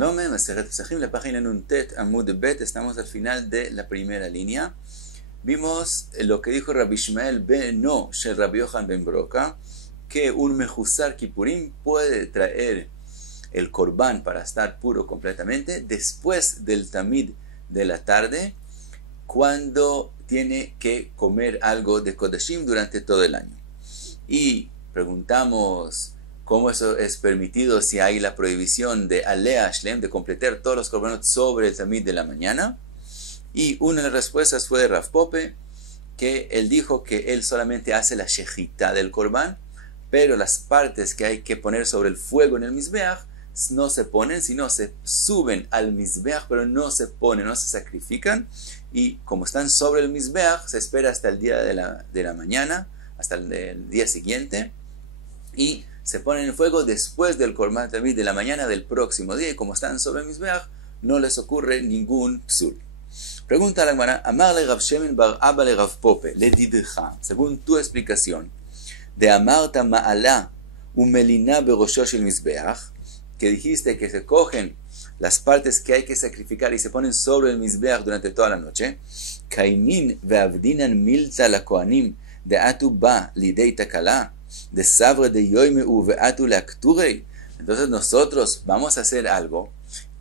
Shalom, Maseret Pesachim, la página Nuntet Amud Bet, estamos al final de la primera línea. Vimos lo que dijo Rabbi Ishmael Beno Shel Rabbi Yohan ben Broca, que un Mejusar Kippurim puede traer el Korban para estar puro completamente después del Tamid de la tarde, cuando tiene que comer algo de Kodashim durante todo el año. Y preguntamos cómo eso es permitido si hay la prohibición de Alea Shlem, de completar todos los korbanot sobre el Tamid de la mañana. Y una de las respuestas fue de Rav Pope, que él dijo que él solamente hace la shejita del korban, pero las partes que hay que poner sobre el fuego en el Mizbeach no se ponen, sino se suben al Mizbeach, pero no se ponen, no se sacrifican. Y como están sobre el Mizbeach, se espera hasta el día de la mañana, hasta el día siguiente, y se ponen en fuego después del Korban Tamid de la mañana del próximo día, y como están sobre el Mizbeach, no les ocurre ningún psul. Pregunta a la Gemara, Amar le Rav Shemin bar Abba le Rav Pope, le didcha, según tu explicación, de Amarta Ma'ala umelina berosho shel Mizbeach, que dijiste que se cogen las partes que hay que sacrificar y se ponen sobre el Mizbeach durante toda la noche, Kainin ve'avdinan milta la kohanim de atu ba lidei takala, de sabre de yoimeu ve'atu la kturei. Entonces nosotros vamos a hacer algo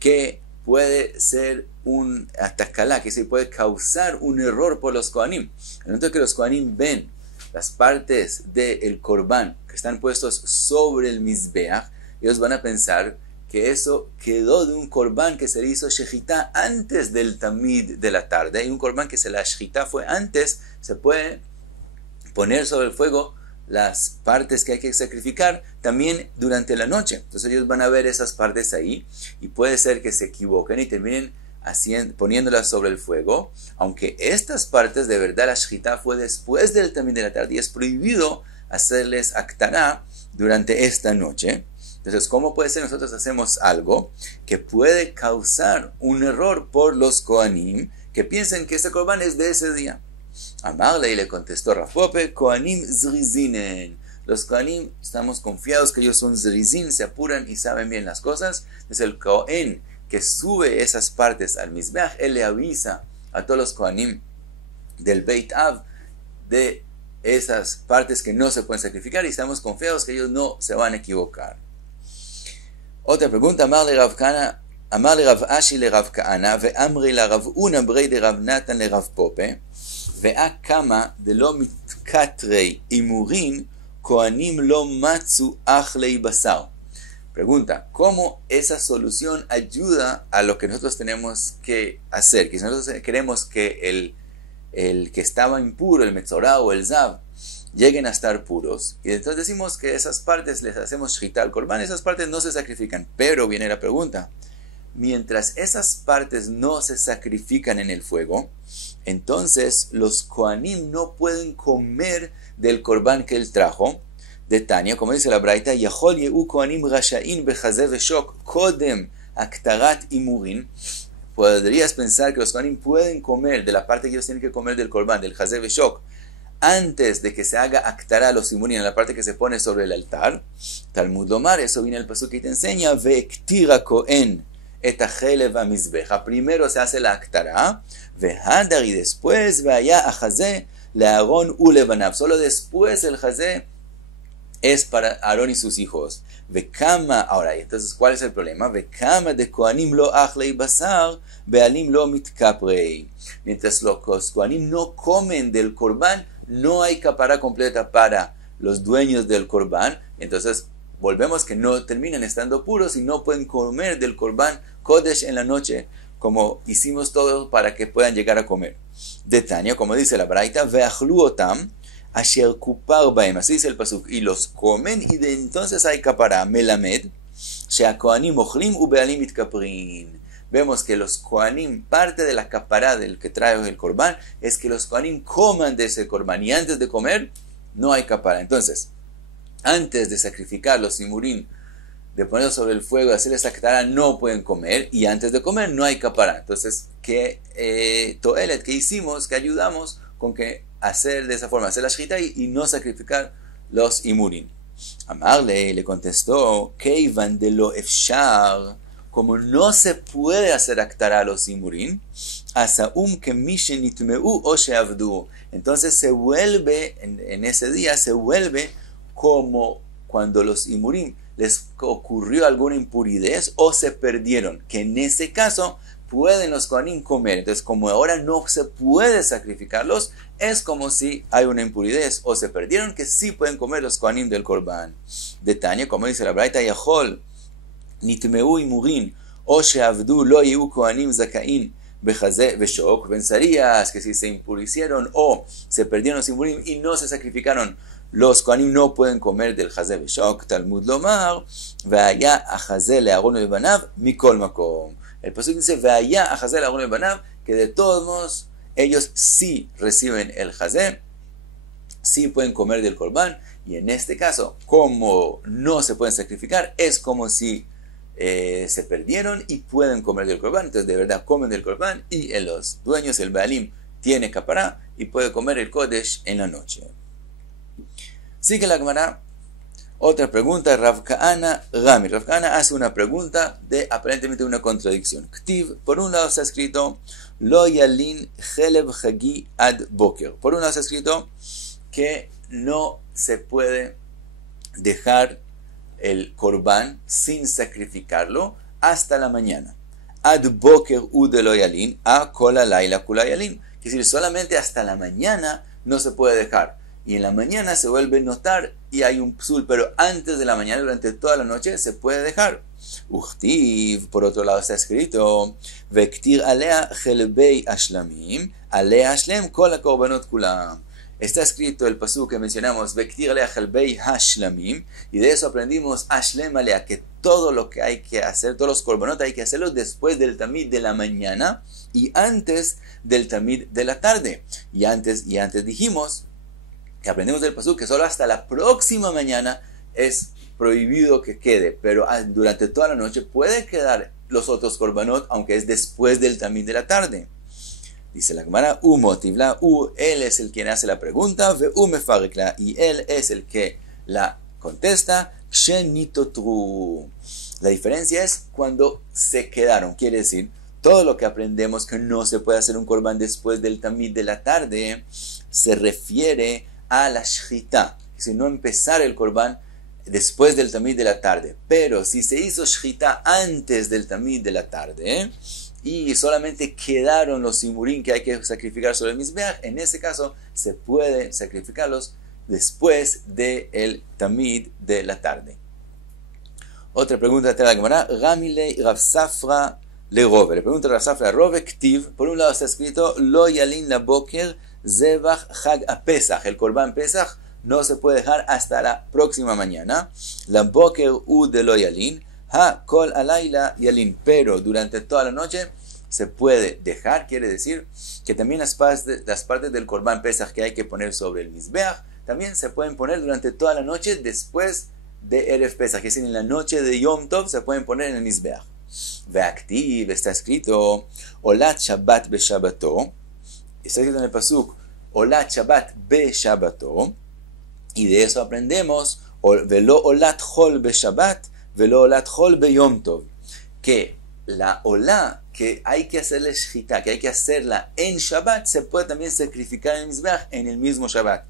que puede ser un atakalá, que se puede causar un error por los kohanim. En el momento que los kohanim ven las partes del korban que están puestos sobre el Mizbeach, ellos van a pensar que eso quedó de un korban que se le hizo shejitá antes del tamid de la tarde, y un korban que la shejitá fue antes, se puede poner sobre el fuego las partes que hay que sacrificar también durante la noche. Entonces ellos van a ver esas partes ahí, y puede ser que se equivoquen y terminen poniéndolas sobre el fuego, aunque estas partes de verdad la shejitá fue después del tamid de la tarde, y es prohibido hacerles aktará durante esta noche. Entonces, ¿cómo puede ser nosotros hacemos algo que puede causar un error por los kohanim que piensen que ese korban es de ese día? Amarle, y le contestó Rav Pope, kohanim zrizinen. Los kohanim estamos confiados que ellos son zrizin, se apuran y saben bien las cosas. Es el kohen que sube esas partes al Mizbeach, él le avisa a todos los kohanim del Beit Av de esas partes que no se pueden sacrificar, y estamos confiados que ellos no se van a equivocar. Otra pregunta, Amar le Rav Ashi le Rav Kahana, ve Amri la Rav Una brei de Rav Natan le Rav Pope, vea kama de lo mitkatrei imurin kohanim lo matzu achlei basar. Pregunta, ¿cómo esa solución ayuda a lo que nosotros tenemos que hacer? Que si nosotros queremos que el que estaba impuro, el metzorah o el zav, lleguen a estar puros, y entonces decimos que esas partes les hacemos shejitá al korban, esas partes no se sacrifican. Pero viene la pregunta, mientras esas partes no se sacrifican en el fuego, entonces los kohanim no pueden comer del korban que él trajo. De Tania, como dice la Braita, Yachol yehu kohanim rashain bechazeh veshok kodem aktarat imurin. Podrías pensar que los kohanim pueden comer de la parte que ellos tienen que comer del korban, del chazeh veshok, antes de que se haga aktará los imurin, en la parte que se pone sobre el altar. Talmud lomar, eso viene el pasuk que te enseña, ve'ektira kohen et hachelev hamizbecha. Primero se hace la aktará, ve'hadar, y después ve'aya achazeh le'aron ulevanav. Solo después el chazeh es para Aarón y sus hijos. Vekama, ahora, entonces, ¿cuál es el problema? Vekama de kohanim lo achlei basar, bealim lo mitkaprei. Mientras los kohanim no comen del korban, no hay capará completa para los dueños del korban. Entonces, volvemos que no terminan estando puros y no pueden comer del korban kodesh en la noche, como hicimos todo para que puedan llegar a comer. De Tania, como dice la Braita, veachlu otam asher kupar baem, así dice el pasuk, y los comen, y de entonces hay capará. Melamed shehakohanim ochlim ubealim mitkaprin. Vemos que los kohanim, parte de la capará del que trae el korban, es que los kohanim coman de ese korban, y antes de comer no hay capará. Entonces, antes de sacrificar los imurín, de ponerlos sobre el fuego, de hacerles capará, no pueden comer, y antes de comer no hay capará. Entonces, ¿qué toelet que hicimos, que ayudamos con que hacer de esa forma, hacer la shejitá y no sacrificar los imurín? Amarle, le contestó, Keivan de lo efshar como no se puede hacer actará a los imurín, asaum que mishen itmeu o sheavdu. Entonces se vuelve, en ese día, se vuelve como cuando los imurín les ocurrió alguna impurez o se perdieron, que en ese caso pueden los kohanim comer. Entonces, como ahora no se puede sacrificarlos, es como si hay una impurez o se perdieron, que sí pueden comer los kohanim del korban. Detalle, como dice la braita, yachol nitmeu imurin o sheavdu lo yehu kohanim zakain bechazé veshok. Pensarías que si se impuricieron o se perdieron los imurim y no se sacrificaron, los kohanim no pueden comer del chazé veshok. Talmud lomar ve'aya achazé le'aron lebanav mikol makom. El pasuk dice ve'aya achazé le'aron lebanav, que de todos modos ellos sí reciben el chazé, sí pueden comer del korban, y en este caso, como no se pueden sacrificar, es como si se perdieron y pueden comer del korban. Entonces de verdad comen del korban, y los dueños, el Baalim, tiene capará y puede comer el kodesh en la noche. Sigue la Gemara. Otra pregunta, Rav Kahana Gami. Rav Kahana hace una pregunta de aparentemente una contradicción. Ktiv, por un lado está escrito Lo yalin chelev chagi ad boker. Por un lado está escrito que no se puede dejar el korban sin sacrificarlo hasta la mañana. Ad boker u de lo yalin a kol halayla kula yalin. Es decir, solamente hasta la mañana no se puede dejar. Y en la mañana se vuelve a notar y hay un psul, pero antes de la mañana, durante toda la noche, se puede dejar. Uchtiv, por otro lado está escrito, Vektir alea chelbei ashlamim, alea ashlem kol hakorbanot kulam. Está escrito el pasuk que mencionamos, Vektir alea chelbei hashlamim, y de eso aprendimos ashlem alea, que todo lo que hay que hacer, todos los korbanot hay que hacerlos después del tamid de la mañana y antes del tamid de la tarde. Y antes dijimos que aprendemos del pasuk que solo hasta la próxima mañana es prohibido que quede, pero durante toda la noche puede quedar los otros korbanot, aunque es después del tamid de la tarde. Dice la Gemara, motivla, él es el quien hace la pregunta, ve mefarikla, y él es el que la contesta, kshenitotru. La diferencia es cuando se quedaron, quiere decir, todo lo que aprendemos que no se puede hacer un korban después del tamid de la tarde, se refiere a la shchita, es decir, no empezar el korban después del tamid de la tarde, pero si se hizo shchita antes del tamid de la tarde y solamente quedaron los simurín que hay que sacrificar sobre el mizbeach, en ese caso se puede sacrificarlos después del tamid de la tarde. Otra pregunta de la Gemara, Gamile Rav Safra le Rove. Le pregunta Rav Safra a Rove, Ktiv, por un lado está escrito Lo yalin la boker Zebach Chag a Pesach, el korban Pesach no se puede dejar hasta la próxima mañana. La boker u de lo yalin, ha kol alayla yalin, pero durante toda la noche se puede dejar, quiere decir que también las partes del korban Pesach que hay que poner sobre el mizbeach, también se pueden poner durante toda la noche después de Erev Pesach, que es en la noche de Yom Tov se pueden poner en el mizbeach. Ve'aktiv, está escrito Olat Shabbat be Shabbato. Está escrito en el pasuk Olat Shabbat be Shabbato, y de eso aprendemos Velo Olat Chol be Shabbat, Velo Olat Chol be Yom Tov, que la Olá que hay que hacerle shchita, que hay que hacerla en Shabbat, se puede también sacrificar en el mizbeach en el mismo Shabbat,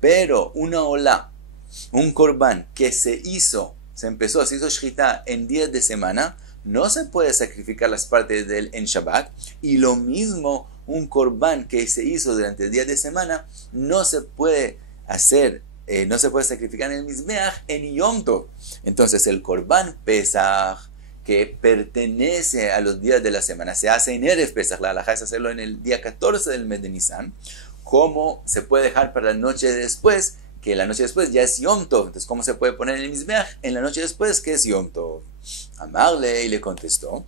pero una Olá, un korban que se hizo shchita en días de semana, no se puede sacrificar las partes de él en Shabbat, y lo mismo un korban que se hizo durante el día de semana no se puede hacer, no se puede sacrificar en el mizbeach en Yom Tov. Entonces el korban Pesach que pertenece a los días de la semana se hace en Erev Pesach, la halajá es hacerlo en el día 14 del mes de Nisan. ¿Cómo se puede dejar para la noche después? Que la noche después ya es Yom Tov. Entonces, ¿cómo se puede poner en el mizbeach en la noche después que es Yom Tov? Amarle, y le contestó,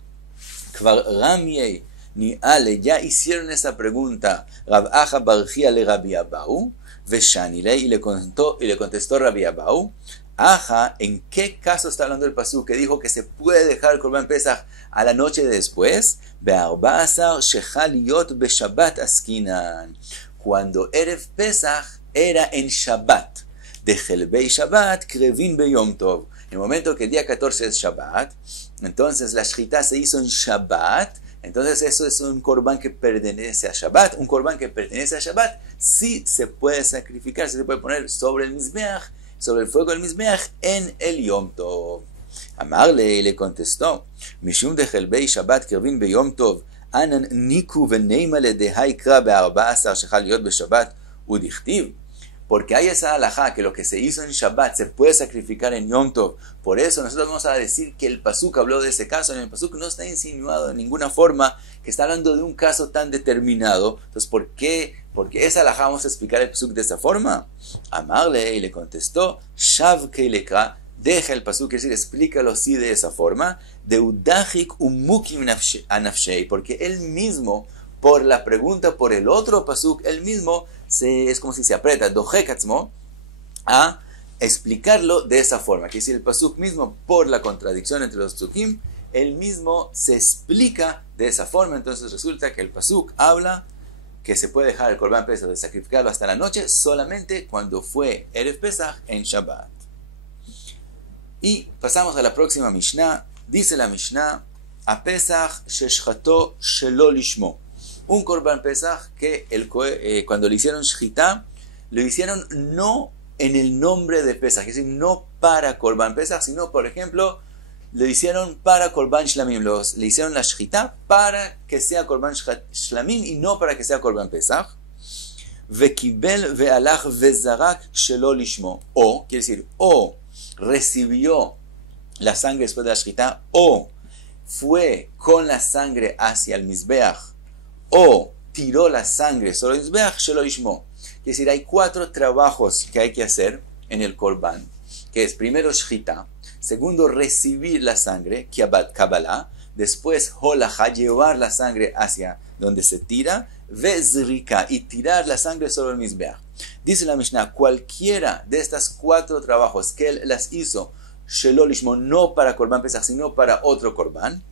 Kvar Ramiei ni Ale, ya hicieron esa pregunta Rav Acha Barjía le Rabbi Abau, Veshanile, y le contestó Rabbi Abau, Aja, ¿en qué caso está hablando el pasuk que dijo que se puede dejar el korban Pesach a la noche de después? Be'arba'asar shechaliyot beShabbat askinan, cuando Erev Pesach era en Shabbat, de Chelbei Shabbat krevin beyom Tov. el momento que el día 14 es Shabbat, entonces la shchita se hizo en Shabbat, entonces eso es un corbán que pertenece a Shabbat. Un corbán que pertenece a Shabbat sí se puede sacrificar, sí se puede poner sobre el Mizbeach, sobre el fuego del Mizbeach en el Yom Tov. Amarle le contestó, Mishum de Helbei Shabbat Kirvin be Yom Tov, Anan Niku veneima le de Haikra be 14 shechal liot be Shabbat udichtiv. Porque hay esa halajá que lo que se hizo en Shabbat se puede sacrificar en Yom Tov. Por eso nosotros vamos a decir que el pasuk habló de ese caso. En el pasuk no está insinuado de ninguna forma que está hablando de un caso tan determinado. Entonces, ¿por qué esa halajá vamos a explicar el pasuk de esa forma? Amarle y le contestó, Shav keilekra, deja el pasuk, es decir, explícalo sí de esa forma, deudachik umukim anafshei, porque él mismo, por la pregunta, por el otro pasuk, él mismo es como si se aprieta, dojekatzmo, a explicarlo de esa forma. Que si el pasuk mismo, por la contradicción entre los psukim, él mismo se explica de esa forma. Entonces resulta que el pasuk habla que se puede dejar el Korban Pesach de sacrificarlo hasta la noche solamente cuando fue Erev Pesach en Shabbat. Y pasamos a la próxima Mishnah. Dice la Mishnah, a Pesach sheshchato shelo lishmo. Un Korban Pesach que cuando le hicieron Shchita, lo hicieron no en el nombre de Pesach, es decir, no para Korban Pesach, sino, por ejemplo, lo hicieron para Korban Shlamim, le hicieron la Shchita para que sea Korban Shlamim y no para que sea Korban Pesach. Vekibel ve'alach vezarak shelo lishmo. O, quiere decir, o recibió la sangre después de la Shchita, o fue con la sangre hacia el Mizbeach, o tiró la sangre sobre el Mizbeach, shelo lishmo. Es decir, hay 4 trabajos que hay que hacer en el Korban, que es primero Shchita, segundo recibir la sangre, Kabbalah, después Holacha, llevar la sangre hacia donde se tira, Vezrika, y tirar la sangre sobre el Mizbeach. Dice la Mishnah, cualquiera de estas 4 trabajos que él las hizo, shelo lishmo, no para Korban Pesach, sino para otro Korban,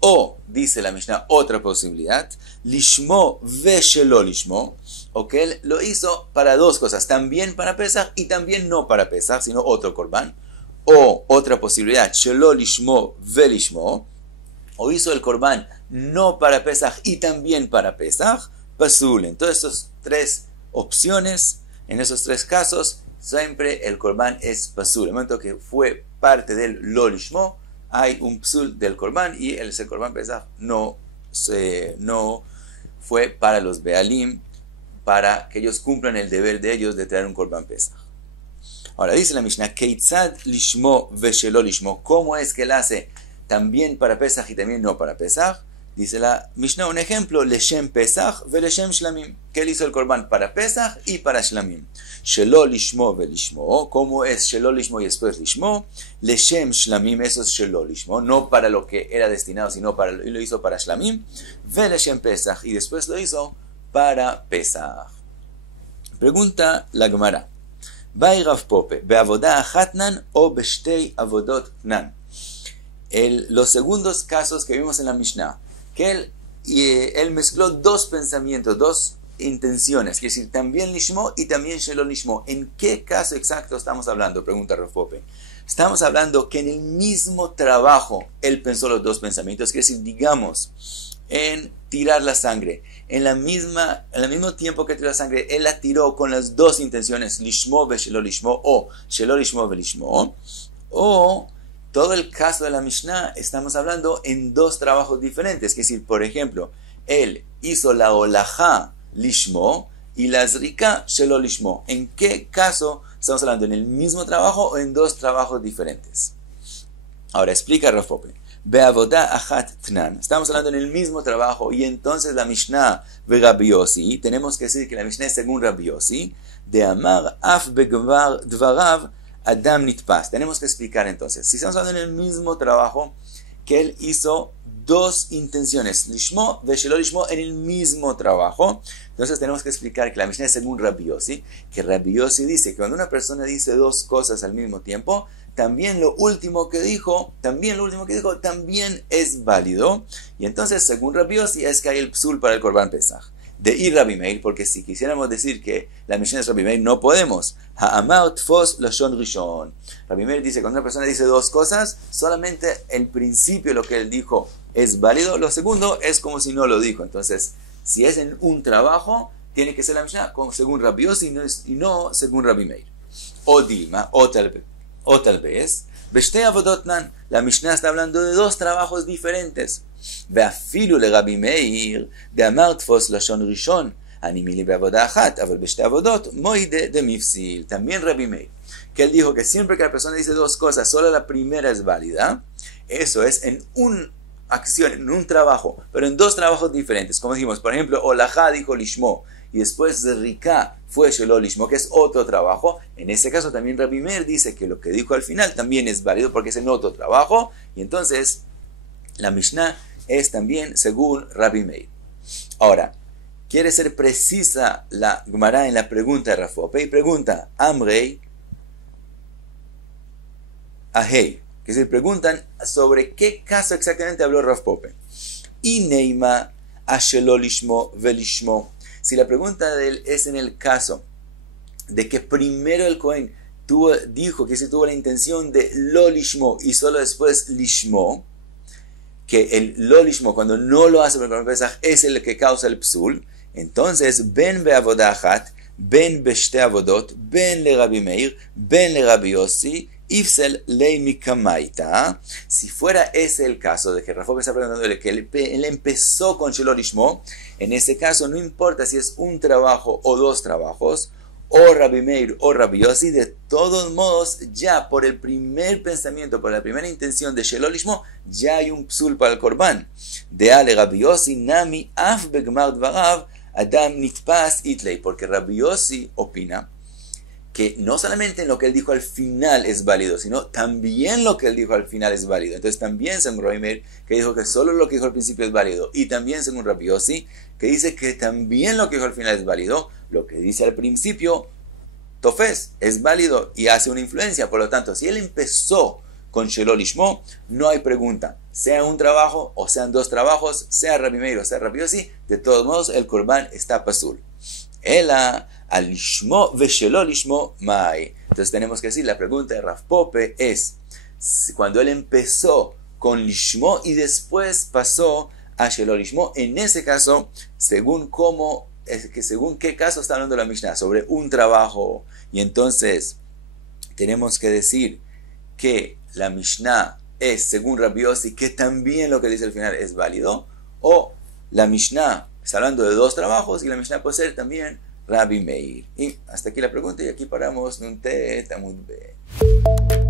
o, dice la Mishnah, otra posibilidad, lishmo ve shelo lishmo, o que él lo hizo para 2 cosas, también para Pesach y también no para Pesach, sino otro Korban, o otra posibilidad, shelo lishmo ve lishmo, o hizo el Korban no para Pesach y también para Pesach, pasul. En todas estas 3 opciones, en esos 3 casos, siempre el Korban es pasul. En el momento que fue parte del lo lishmo, hay un psul del Korban y el Korban Pesach no fue para los Bealim, para que ellos cumplan el deber de ellos de traer un Korban Pesach. Ahora dice la Mishnah, Keitzad lishmo veshelo lishmo, ¿cómo es que él hace también para Pesach y también no para Pesach? Dice la Mishnah un ejemplo, Leshem Pesach ve Leshem Shlamim, que él hizo el Korban para Pesach y para Shlamim. Shelo lishmo ve lishmo, ¿cómo es Shelo lishmo y después lishmo? Leshem Shlamim, eso es Shelo lishmo, no para lo que era destinado, sino y lo hizo para Shlamim. Ve Leshem Pesach y después lo hizo para Pesach. Pregunta la Gemara, Bai Rav Pope, beavodah achatnan o beshtei avodot nan. Los segundos casos que vimos en la Mishnah, que él mezcló 2 pensamientos, 2 intenciones, es decir, también lishmo y también shelo lishmo. ¿En qué caso exacto estamos hablando? Pregunta Rav Pope. Estamos hablando que en el mismo trabajo él pensó los 2 pensamientos, es decir, digamos, en tirar la sangre, en el mismo tiempo que tiró la sangre, él la tiró con las 2 intenciones, lishmo ve shelo lishmo o shelo lishmo ve lishmo, o todo el caso de la Mishnah estamos hablando en 2 trabajos diferentes. Es decir, por ejemplo, él hizo la Holacha lishmo y la Zrika shelo lishmo. ¿En qué caso estamos hablando? ¿En el mismo trabajo o en 2 trabajos diferentes? Ahora explica Rav Pope. Beavodah achat tnan. Estamos hablando en el mismo trabajo y entonces la Mishnah ve Rabbi Yossi. Tenemos que decir que la Mishnah es según Rabbi Yossi. De amar af begvar dvarav Adam nitpas. Tenemos que explicar entonces, si estamos hablando en el mismo trabajo, que él hizo 2 intenciones, lishmo ve shelo lishmo, en el mismo trabajo, entonces tenemos que explicar que la Mishnah es según Rabbi Yossi, que Rabbi Yossi dice que cuando una persona dice 2 cosas al mismo tiempo, también lo último que dijo también es válido, y entonces según Rabbi Yossi es que hay el psul para el Korban Pesach. de ir Rabbi Meir, porque si quisiéramos decir que la Mishnah es Rabbi Meir, no podemos. Ha'amar tfos lashon rishon. Rabbi Meir dice, cuando una persona dice dos cosas, solamente el principio, lo que él dijo, es válido. Lo segundo es como si no lo dijo. Entonces, si es en un trabajo, tiene que ser la Mishnah según Rabbi Yossi y no según Rabbi Meir. O Dilma, o tal vez, Beshtei avodot nan, la Mishnah está hablando de dos trabajos diferentes. ואפילו לרבי מאיר דאמר תפוס לשון ראשון אני מילי בעבודה אחת אבל בשתי עבודות מוי דמפסיל. También Rabbi Meir, que él dijo que siempre que la persona dice dos cosas, solo la primera es válida. Eso es en una acción, en un trabajo, pero en dos trabajos diferentes. Como dijimos, por ejemplo, Olajá dijo lishmo y después de Rika fue shelo lishmo, que es otro trabajo. En ese caso también Rabbi Meir dice que lo que dijo al final también es válido porque es en otro trabajo, y entonces la Mishnah es también según Rabbi Meir. Ahora, quiere ser precisa la Gemara en la pregunta de Rav Pope y pregunta Amrei Ahei, que se preguntan sobre qué caso exactamente habló Rav Pope. Y Neima Ashelo lishmo velishmo. Si la pregunta de él es en el caso de que primero el Cohen dijo que se tuvo la intención de lo lishmo y solo después lishmo, que el lo lishmo, cuando no lo hace por el Pesaj, es el que causa el psul, entonces, ben beavodah achat, ben beshte avodot, ben le Rabbi Meir, ben le Rabbi Yossi, ifsel lei mikamaita. Si fuera ese el caso de que Rav Pope está preguntándole que él empezó con shelo lishmo, en ese caso no importa si es un trabajo o dos trabajos, o Rabbi Meir o Rabbi Yossi, de todos modos, ya por el primer pensamiento, por la primera intención de shelo lishmo, ya hay un psul para el korban. De ale Rabbi Yossi nami af begmar dvarav adam nitpas itlei, porque Rabbi Yossi opina que no solamente en lo que él dijo al final es válido, sino también lo que él dijo al final es válido. Entonces también según Rabbi Meir, que dijo que solo lo que dijo al principio es válido, y también según Rabbi Yossi, que dice que también lo que dijo al final es válido, lo que dice al principio, tofes, es válido y hace una influencia. Por lo tanto, si él empezó con shelo lishmo, no hay pregunta. Sea un trabajo o sean dos trabajos, sea Rabbi Meir o sea Rabbi Yossi, de todos modos el korban está pasul. Ela al lishmo ve shelo lishmo mai. Entonces tenemos que decir, la pregunta de Rav Pope es, cuando él empezó con lishmo y después pasó a shelo lishmo, en ese caso, según qué caso está hablando la Mishnah, sobre un trabajo, y entonces tenemos que decir que la Mishnah es según Rabbi Yossi, que también lo que dice al final es válido, o la Mishnah está hablando de dos trabajos y la Mishnah puede ser también Rabbi Meir. Y hasta aquí la pregunta y aquí paramos. Nun Tet Amud Bet.